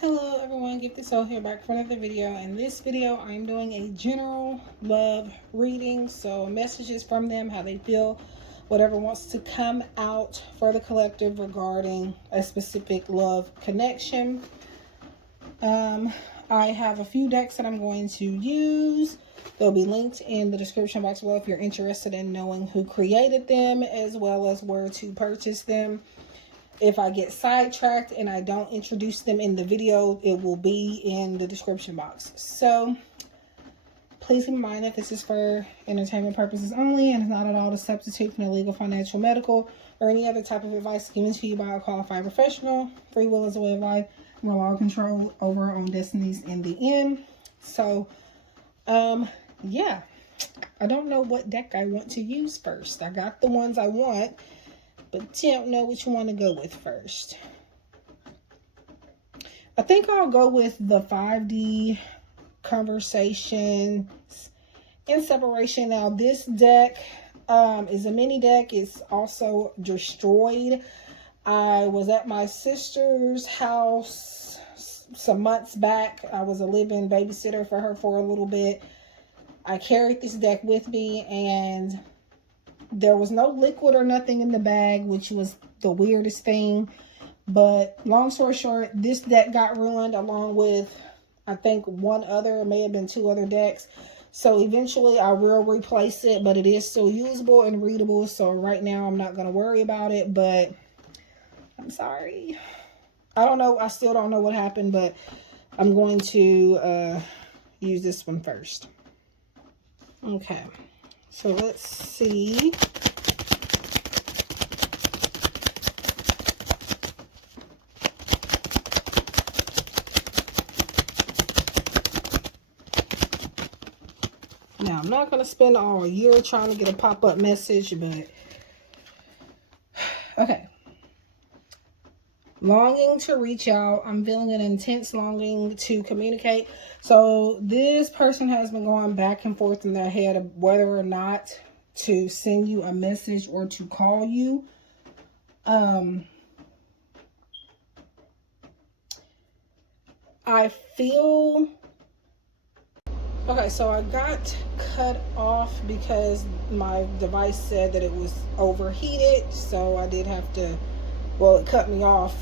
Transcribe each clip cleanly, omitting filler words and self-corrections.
Hello everyone, GiftedSoul here, back for another video. In this video, I'm doing a general love reading. So messages from them, how they feel, whatever wants to come out for the collective regarding a specific love connection. I have a few decks that I'm going to use. They'll be linked in the description box below if you're interested in knowing who created them, as well as where to purchase them. If I get sidetracked and I don't introduce them in the video, it will be in the description box. So please keep in mind that this is for entertainment purposes only and is not at all a substitute for legal, financial, medical, or any other type of advice given to you by a qualified professional. Free will is a way of life. We're all control over our own destinies in the end. So, yeah. I don't know what deck I want to use first. I got the ones I want, but don't know which one to go with first. I think I'll go with the 5D conversations and separation. Now this deck is a mini deck. It's also destroyed. I was at my sister's house some months back. I was a live-in babysitter for her for a little bit. I carried this deck with me, and there was no liquid or nothing in the bag, which was the weirdest thing. But long story short, this deck got ruined along with, I think, one other, it may have been two other decks. So eventually I will replace it, but it is still usable and readable. So right now I'm not going to worry about it, but I'm sorry. I don't know. I still don't know what happened, but I'm going to use this one first. Okay. So let's see. Now, I'm not going to spend all year trying to get a pop-up message, but okay. Longing to reach out. I'm feeling an intense longing to communicate. So this person has been going back and forth in their head of whether or not to send you a message or to call you. I feel... Okay, so I got cut off because my device said that it was overheated. So I did have to... Well, it cut me off,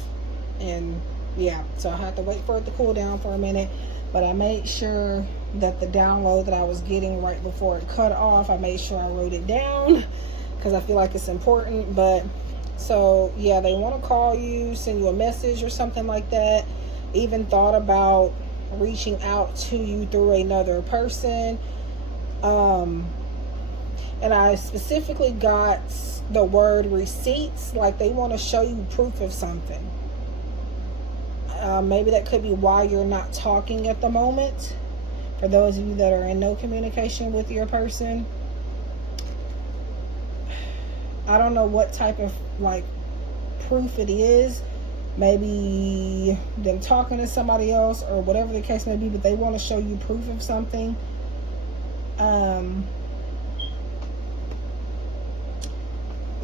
and yeah, so I had to wait for it to cool down for a minute. But I made sure that the download that I was getting right before it cut off, I made sure I wrote it down because I feel like it's important. But so yeah, they want to call you, send you a message or something like that. Even thought about reaching out to you through another person. And I specifically got the word receipts, like they want to show you proof of something. Maybe that could be why you're not talking at the moment. For those of you that are in no communication with your person, I don't know what type of like proof it is. Maybe them talking to somebody else or whatever the case may be, but they want to show you proof of something.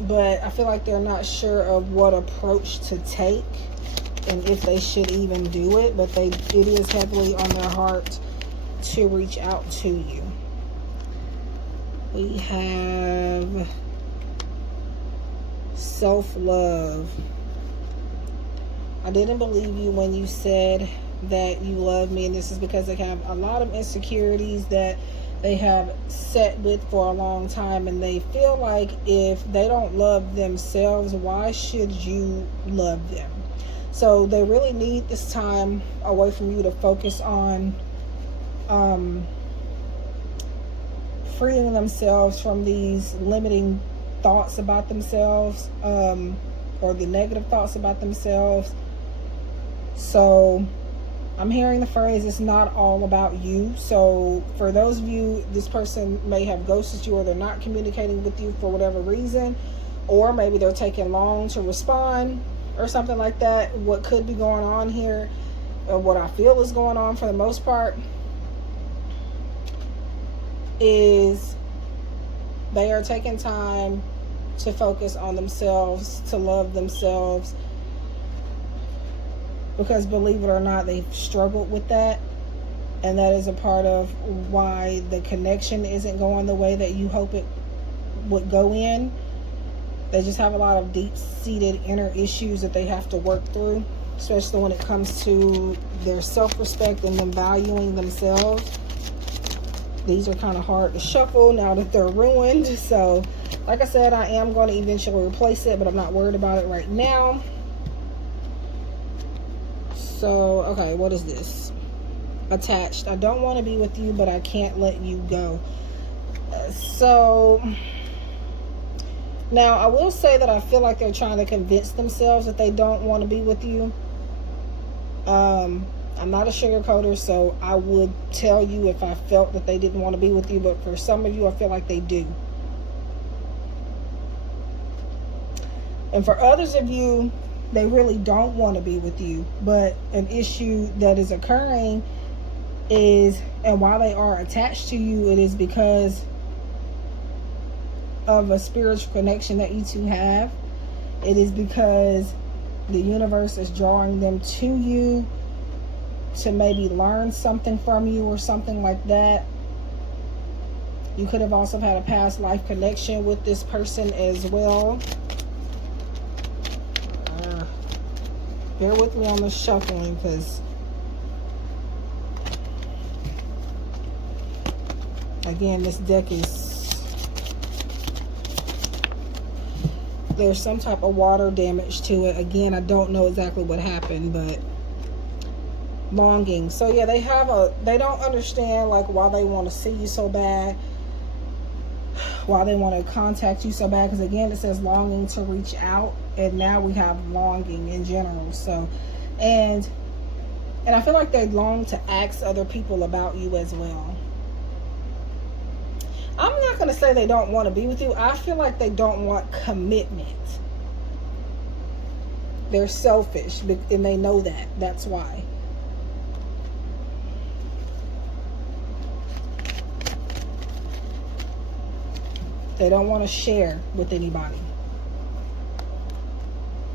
But I feel like they're not sure of what approach to take and if they should even do it. But it is heavily on their heart to reach out to you. We have self-love. I didn't believe you when you said that you love me, and this is because they have a lot of insecurities that they have sat with for a long time, and they feel like if they don't love themselves, why should you love them? So they really need this time away from you to focus on freeing themselves from these limiting thoughts about themselves, or the negative thoughts about themselves. So I'm hearing the phrase, it's not all about you. So for those of you, this person may have ghosted you, or they're not communicating with you for whatever reason, or maybe they're taking long to respond or something like that. What could be going on here, or what I feel is going on for the most part, is they are taking time to focus on themselves, to love themselves, because believe it or not, they've struggled with that. And that is a part of why the connection isn't going the way that you hope it would go in. They just have a lot of deep-seated inner issues that they have to work through, especially when it comes to their self-respect and them valuing themselves. These are kind of hard to shuffle now that they're ruined. So, like I said, I am going to eventually replace it, but I'm not worried about it right now. So, okay, what is this? Attached. I don't want to be with you, but I can't let you go. So, now I will say that I feel like they're trying to convince themselves that they don't want to be with you. I'm not a sugarcoater, so I would tell you if I felt that they didn't want to be with you, but for some of you, I feel like they do. And for others of you, they really don't want to be with you, but an issue that is occurring is, and while they are attached to you, it is because of a spiritual connection that you two have. It is because the universe is drawing them to you to maybe learn something from you or something like that. You could have also had a past life connection with this person as well. Bear with me on the shuffling, because again, this deck is, there's some type of water damage to it. Again, I don't know exactly what happened, but longing. So yeah, they don't understand like why they want to see you so bad, why they want to contact you so bad, because again, it says longing to reach out, and now we have longing in general. So and I feel like they long to ask other people about you as well. I'm not going to say they don't want to be with you. I feel like they don't want commitment. They're selfish, and they know that. That's why. They don't want to share with anybody.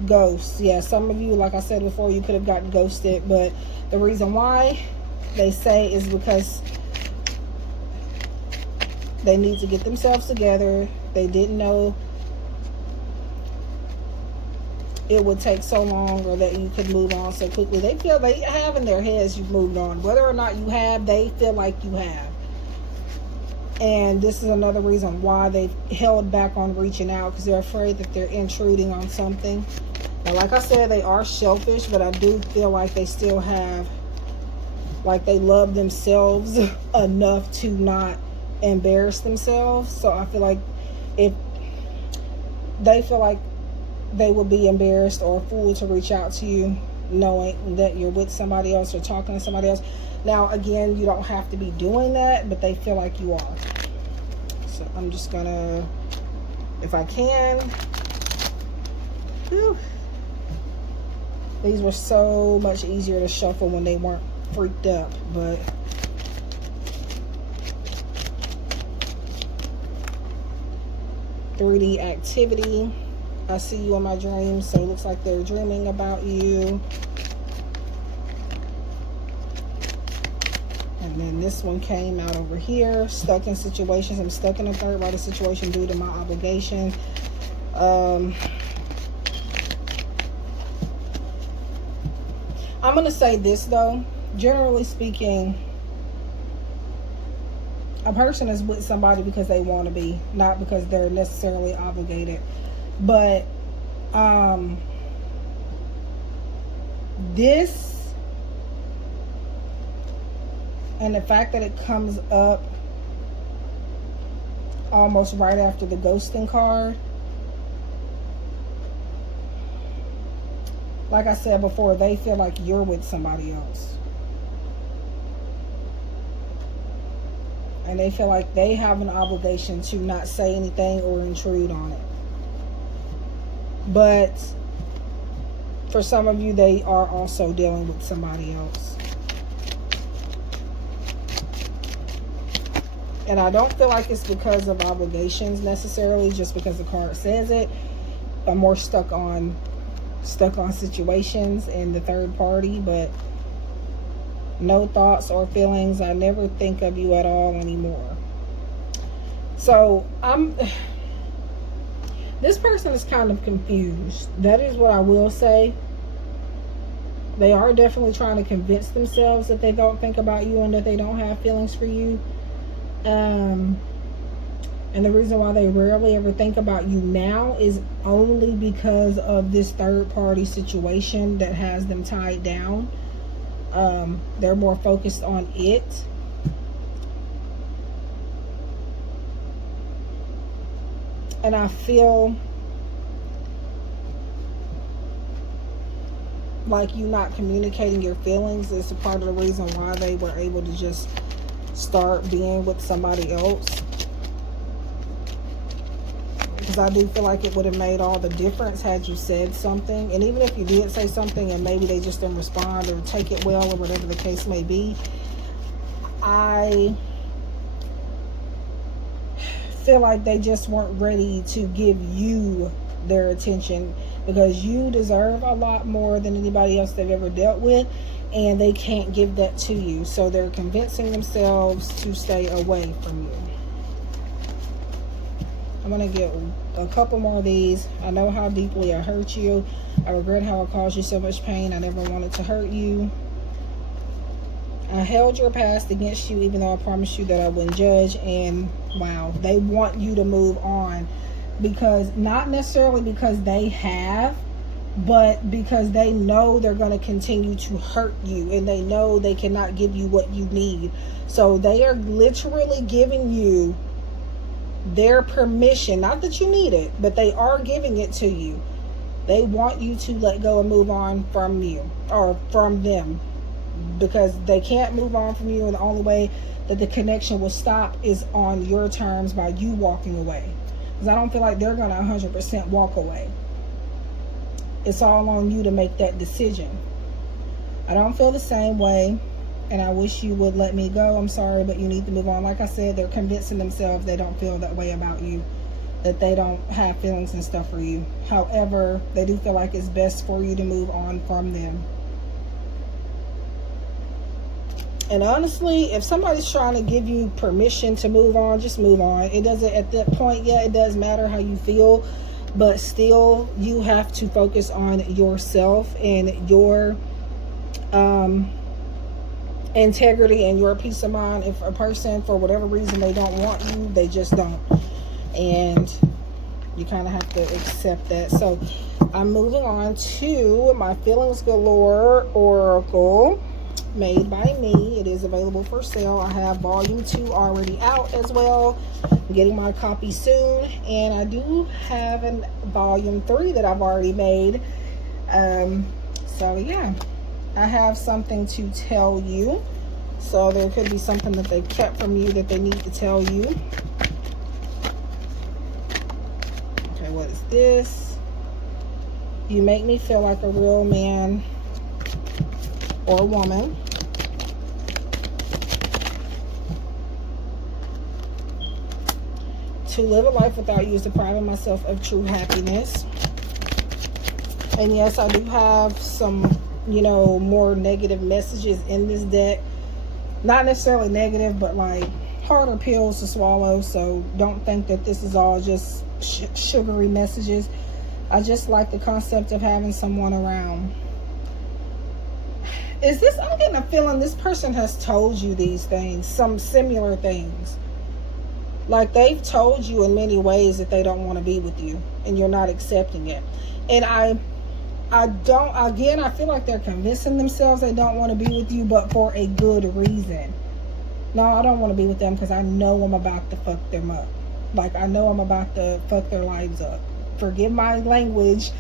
Ghosts. Yeah, some of you, like I said before, you could have gotten ghosted, but the reason why they say is because they need to get themselves together. They didn't know it would take so long, or that you could move on so quickly. They feel, they have in their heads you've moved on. Whether or not you have, they feel like you have. And this is another reason why they've held back on reaching out, because they're afraid that they're intruding on something. Now, like I said, they are selfish, but I do feel like they still have, like, they love themselves enough to not embarrass themselves. So I feel like if they feel like they would be embarrassed or a fool to reach out to you knowing that you're with somebody else or talking to somebody else. Now, again, you don't have to be doing that, but they feel like you are. So I'm just gonna, if I can, whew. These were so much easier to shuffle when they weren't freaked up, but .3D activity. I see you in my dreams, so it looks like they're dreaming about you. And then this one came out over here. Stuck in situations. I'm stuck in a third-party situation due to my obligation. I'm going to say this, though. Generally speaking, a person is with somebody because they want to be, not because they're necessarily obligated. But this, and the fact that it comes up almost right after the ghosting card, like I said before, they feel like you're with somebody else. And they feel like they have an obligation to not say anything or intrude on it. But for some of you, they are also dealing with somebody else. And I don't feel like it's because of obligations necessarily, just because the card says it. I'm more stuck on stuck on situations and the third party, but no thoughts or feelings. I never think of you at all anymore. So this person is kind of confused. That is what I will say. They are definitely trying to convince themselves that they don't think about you and that they don't have feelings for you. And the reason why they rarely ever think about you now is only because of this third party situation that has them tied down. They're more focused on it. And I feel like you not communicating your feelings is a part of the reason why they were able to just start being with somebody else. Because I do feel like it would have made all the difference had you said something. And even if you did say something and maybe they just didn't respond or take it well or whatever the case may be, I feel like they just weren't ready to give you their attention, because you deserve a lot more than anybody else they've ever dealt with, and they can't give that to you. So they're convincing themselves to stay away from you. I'm going to get a couple more of these. I know how deeply I hurt you. I regret how I caused you so much pain. I never wanted to hurt you. I held your past against you, even though I promised you that I wouldn't judge. And wow, they want you to move on, because not necessarily because they have, but because they know they're going to continue to hurt you, and they know they cannot give you what you need. So they are literally giving you their permission, not that you need it, but they are giving it to you. They want you to let go and move on from you, or from them, because they can't move on from you, and the only way that the connection will stop is on your terms, by you walking away. Because I don't feel like they're going to 100% walk away. It's all on you to make that decision. I don't feel the same way, and I wish you would let me go. I'm sorry, but you need to move on. Like I said, they're convincing themselves they don't feel that way about you, that they don't have feelings and stuff for you. However, they do feel like it's best for you to move on from them. And honestly, if somebody's trying to give you permission to move on, just move on. It doesn't, at that point, yeah, it does matter how you feel, but still, you have to focus on yourself and your integrity and your peace of mind. If a person, for whatever reason, they don't want you, they just don't. And you kind of have to accept that. So I'm moving on to my Feelings Galore Oracle, made by me. It is available for sale. I have volume 2 already out as well. I'm getting my copy soon, and I do have a volume 3 that I've already made. So yeah, I have something to tell you. So there could be something that they've kept from you that they need to tell you. Okay, what is this? You make me feel like a real man or woman. To live a life without you is depriving myself of true happiness. And yes, I do have some, more negative messages in this deck. Not necessarily negative, but like harder pills to swallow. So don't think that this is all just sugary messages. I just like the concept of having someone around. I'm getting a feeling this person has told you these things, some similar things. Like they've told you in many ways that they don't want to be with you, and you're not accepting it. And I feel like they're convincing themselves they don't want to be with you, but for a good reason. No, I don't want to be with them because I know I'm about to fuck them up. Like, I know I'm about to fuck their lives up. Forgive my language.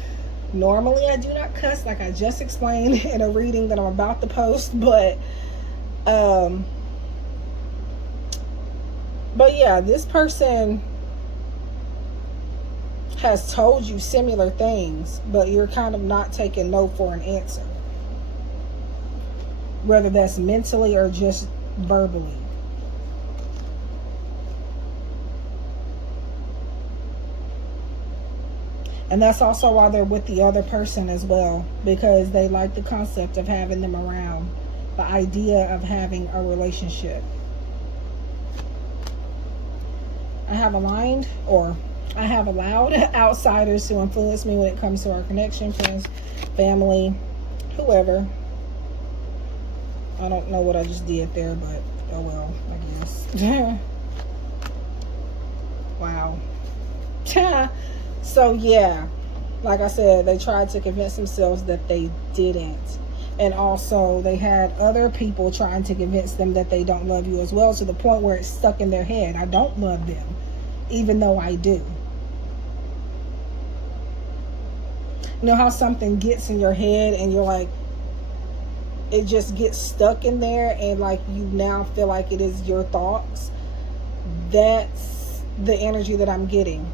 Normally, I do not cuss, like I just explained in a reading that I'm about to post, but yeah, this person has told you similar things, but you're kind of not taking no for an answer. Whether that's mentally or just verbally. And that's also why they're with the other person as well, because they like the concept of having them around, the idea of having a relationship. I have allowed outsiders to influence me when it comes to our connection, friends, family, whoever. I don't know what I just did there, but oh well, I guess. Wow. So yeah, like I said, they tried to convince themselves that they didn't. And also they had other people trying to convince them that they don't love you as well, to the point where it's stuck in their head. I don't love them, even though I do. You know how something gets in your head and you're like, it just gets stuck in there, and like you now feel like it is your thoughts? That's the energy that I'm getting.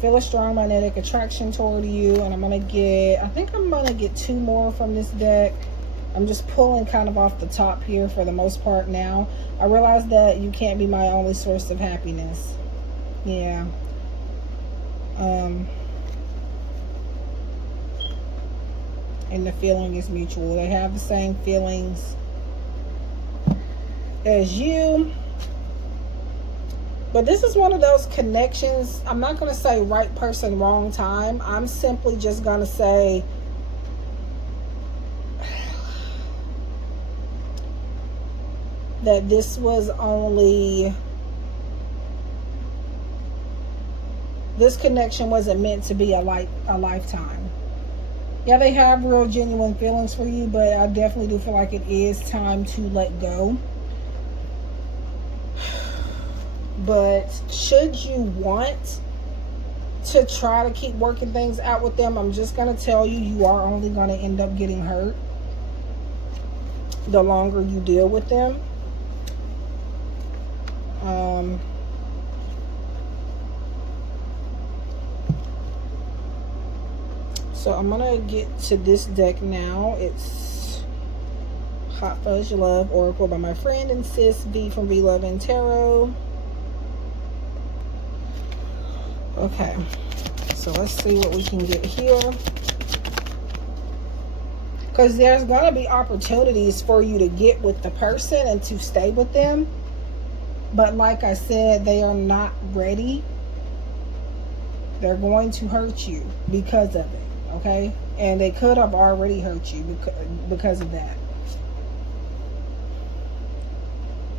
Feel a strong magnetic attraction toward you. And I'm going to get, I think I'm going to get 2 more from this deck. I'm just pulling kind of off the top here for the most part now. I realize that you can't be my only source of happiness. Yeah. And the feeling is mutual. They have the same feelings as you. But this is one of those connections. I'm not going to say right person, wrong time. I'm simply just going to say that this connection wasn't meant to be a lifetime. Yeah, they have real genuine feelings for you, but I definitely do feel like it is time to let go. But should you want to try to keep working things out with them, I'm just going to tell you, you are only going to end up getting hurt the longer you deal with them. So I'm going to get to this deck now. It's Hot Fuzz Your Love Oracle by my friend and sis V from V Love and Tarot. Okay, so let's see what we can get here. Because there's going to be opportunities for you to get with the person and to stay with them. But like I said, they are not ready. They're going to hurt you because of it, okay? And they could have already hurt you because of that.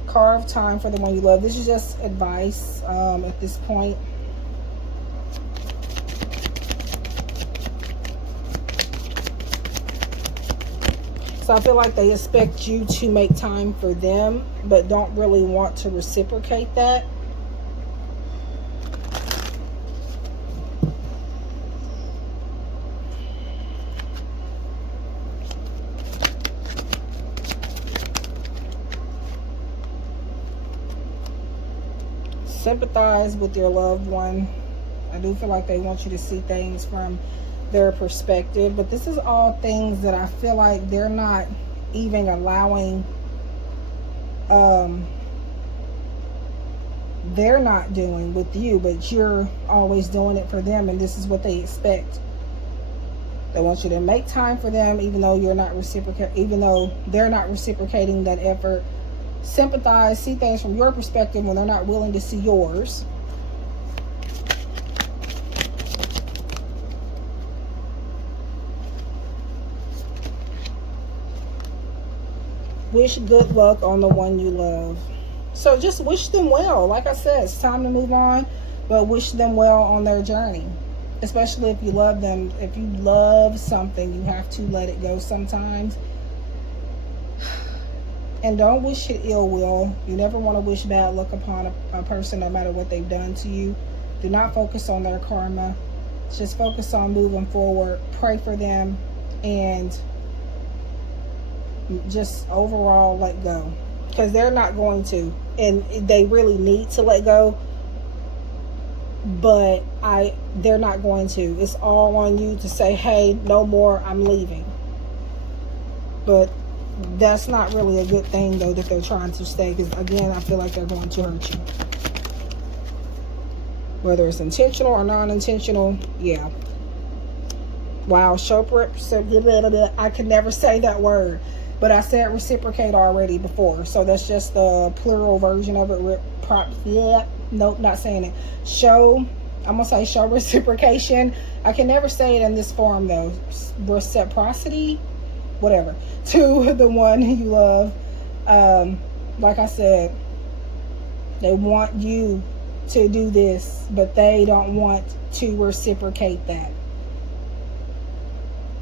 Carve time for the one you love. This is just advice at this point. So I feel like they expect you to make time for them, but don't really want to reciprocate that. Sympathize with your loved one. I do feel like they want you to see things from their perspective, but this is all things that I feel like they're not even allowing, they're not doing with you, but you're always doing it for them, and this is what they expect. They want you to make time for them, even though you're not even though they're not reciprocating that effort. Sympathize, see things from your perspective when they're not willing to see yours. Wish good luck on the one you love. So just wish them well. Like I said, it's time to move on, but wish them well on their journey. Especially if you love them. If you love something, you have to let it go sometimes. And don't wish it ill will. You never want to wish bad luck upon a person, no matter what they've done to you. Do not focus on their karma. Just focus on moving forward. Pray for them. And just overall let go, because they're not going to, and they really need to let go, but they're not going to. It's all on you to say, hey, no more, I'm leaving. But that's not really a good thing though, that they're trying to stay, because again, I feel like they're going to hurt you. whether it's intentional or non-intentional. Yeah. Wow, I can never say that word, but I said reciprocate already before, so that's just the plural version of it. Yeah, nope, not saying it. I'm gonna say show reciprocation. I can never say it in this form though. Reciprocity, whatever, to the one you love. Like I said, they want you to do this, but they don't want to reciprocate that.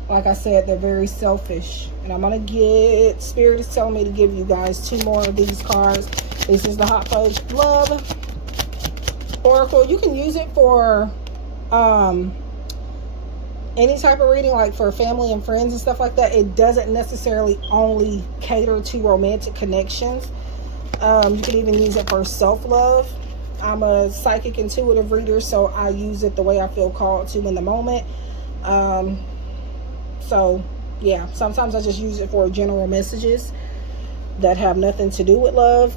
Like I said, they're very selfish. And I'm going to get... Spirit is telling me to give you guys 2 more of these cards. This is the Hot Fudge Love Oracle. You can use it for any type of reading, like for family and friends and stuff like that. It doesn't necessarily only cater to romantic connections. You can even use it for self-love. I'm a psychic intuitive reader, so I use it the way I feel called to in the moment. So yeah, sometimes I just use it for general messages that have nothing to do with love.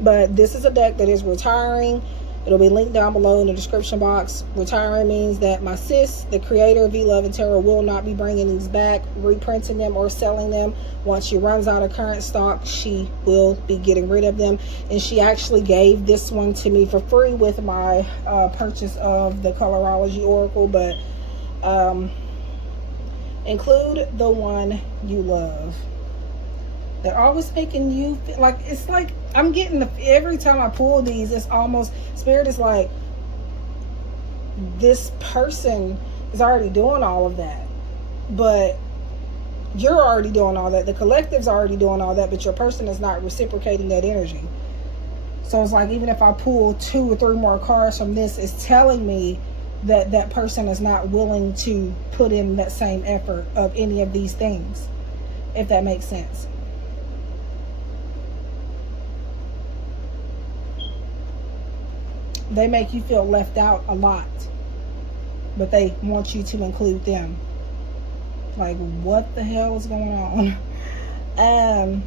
But this is a deck that is retiring. It'll be linked down below in the description box. Retiring means that my sis, the creator of V-Love and Tarot, will not be bringing these back, reprinting them, or selling them. Once she runs out of current stock, she will be getting rid of them. And she actually gave this one to me for free with my purchase of the Colorology Oracle. But include the one you love. They're always making you feel like, it's like I'm getting every time I pull these, it's almost, Spirit is like, this person is already doing all of that, but you're already doing all that. The collective's already doing all that, but your person is not reciprocating that energy. So it's like, even if I pull 2 or 3 more cards from this, it's telling me that that person is not willing to put in that same effort of any of these things, if that makes sense. They make you feel left out a lot, but they want you to include them. Like, what the hell is going on?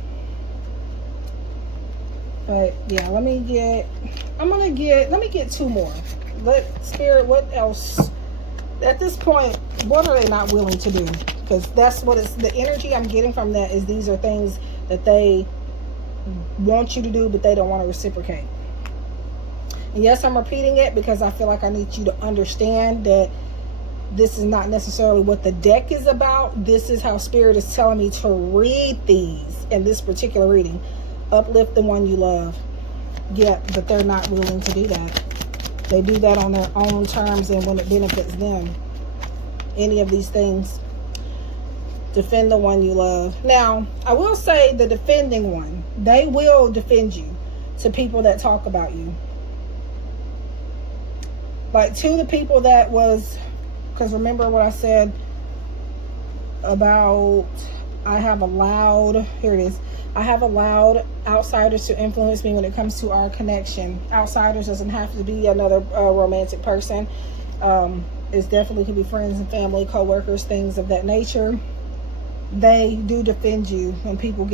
But yeah, let me get 2 more. Spirit, what else? At this point, what are they not willing to do? Because that's what it's, the energy I'm getting from that is these are things that they want you to do, but they don't want to reciprocate. And yes, I'm repeating it because I feel like I need you to understand that this is not necessarily what the deck is about. This is how Spirit is telling me to read these in this particular reading. Uplift the one you love. Yeah, but they're not willing to do that. They do that on their own terms and when it benefits them. Any of these things. Defend the one you love. Now, I will say the defending one, they will defend you to people that talk about you. Like, to the people that was, because remember what I said about I have allowed outsiders to influence me when it comes to our connection. Outsiders doesn't have to be another romantic person. It definitely can be friends and family, co-workers, things of that nature. They do defend you when people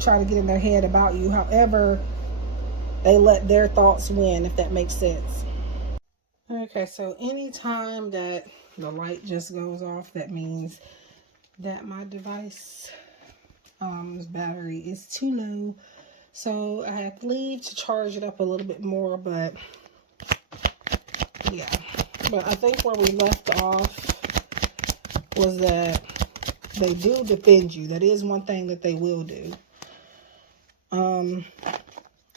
try to get in their head about you. However, they let their thoughts win, if that makes sense. Okay, so anytime that the light just goes off, that means that my device battery is too low. So I have to leave to charge it up a little bit more, but yeah. But I think where we left off was that they do defend you. That is one thing that they will do.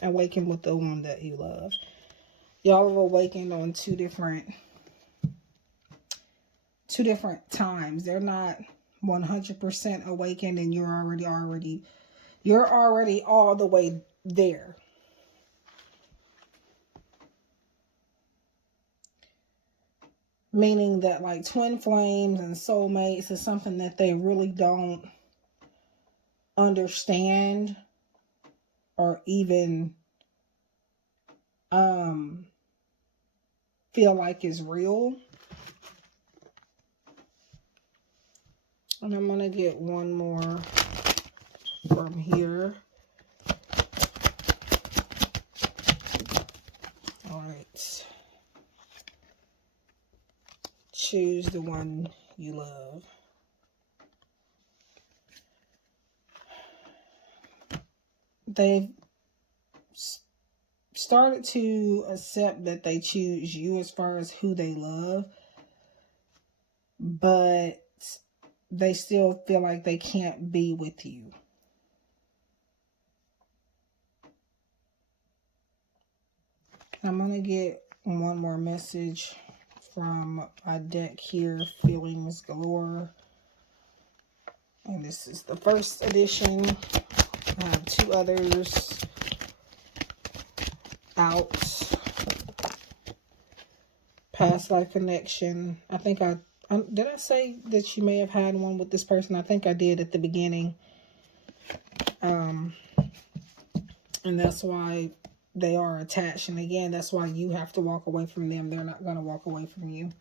Awaken with the one that you love. Y'all have awakened on two different times. They're not 100% awakened and you're already all the way there. Meaning that, like, twin flames and soulmates is something that they really don't understand or even feel like is real. And I'm going to get one more from here. All right. choose the one you love. They've started to accept that they choose you as far as who they love, but they still feel like they can't be with you. I'm going to get one more message from my deck here, Feelings Galore. And this is the first edition. I have 2 others out. Past life connection. I think did I say that you may have had one with this person? I think I did at the beginning. And that's why they are attached. And again, that's why you have to walk away from them. They're not going to walk away from you.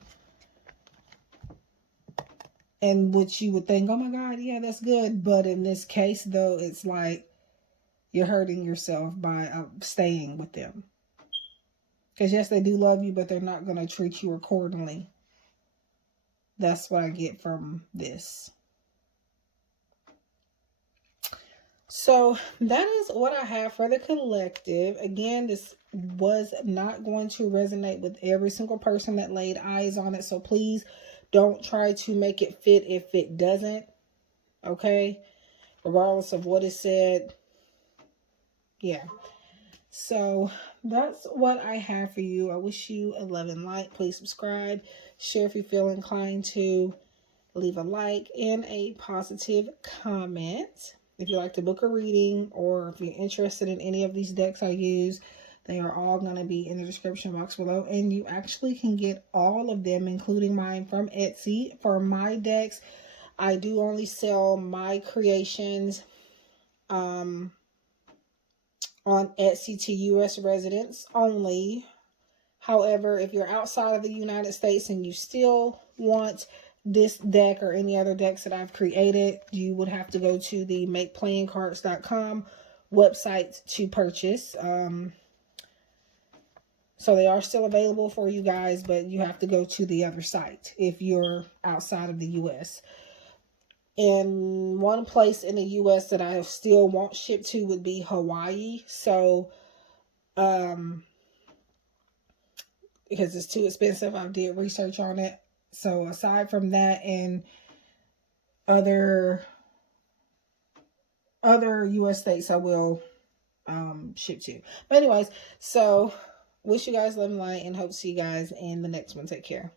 And which you would think, oh my God, yeah, that's good. But in this case, though, it's like you're hurting yourself by staying with them. Because yes, they do love you, but they're not going to treat you accordingly. That's what I get from this. So that is what I have for the collective. Again, this was not going to resonate with every single person that laid eyes on it. So please don't try to make it fit if it doesn't. Okay? Regardless of what is said. Yeah. So that's what I have for you. I wish you a love and light. Please subscribe. Share if you feel inclined to. Leave a like and a positive comment. If you'd like to book a reading, or if you're interested in any of these decks I use, they are all going to be in the description box below. And you actually can get all of them, including mine, from Etsy. For my decks, I do only sell my creations on Etsy to U.S. residents only. However, if you're outside of the United States and you still want this deck or any other decks that I've created, you would have to go to the makeplayingcards.com website to purchase. So they are still available for you guys, but you have to go to the other site if you're outside of the U.S. And one place in the U.S. that I still won't ship to would be Hawaii. So, because it's too expensive, I did research on it. So aside from that and other U.S. states, I will ship to. But anyways, so wish you guys love and light, and hope to see you guys in the next one. Take care.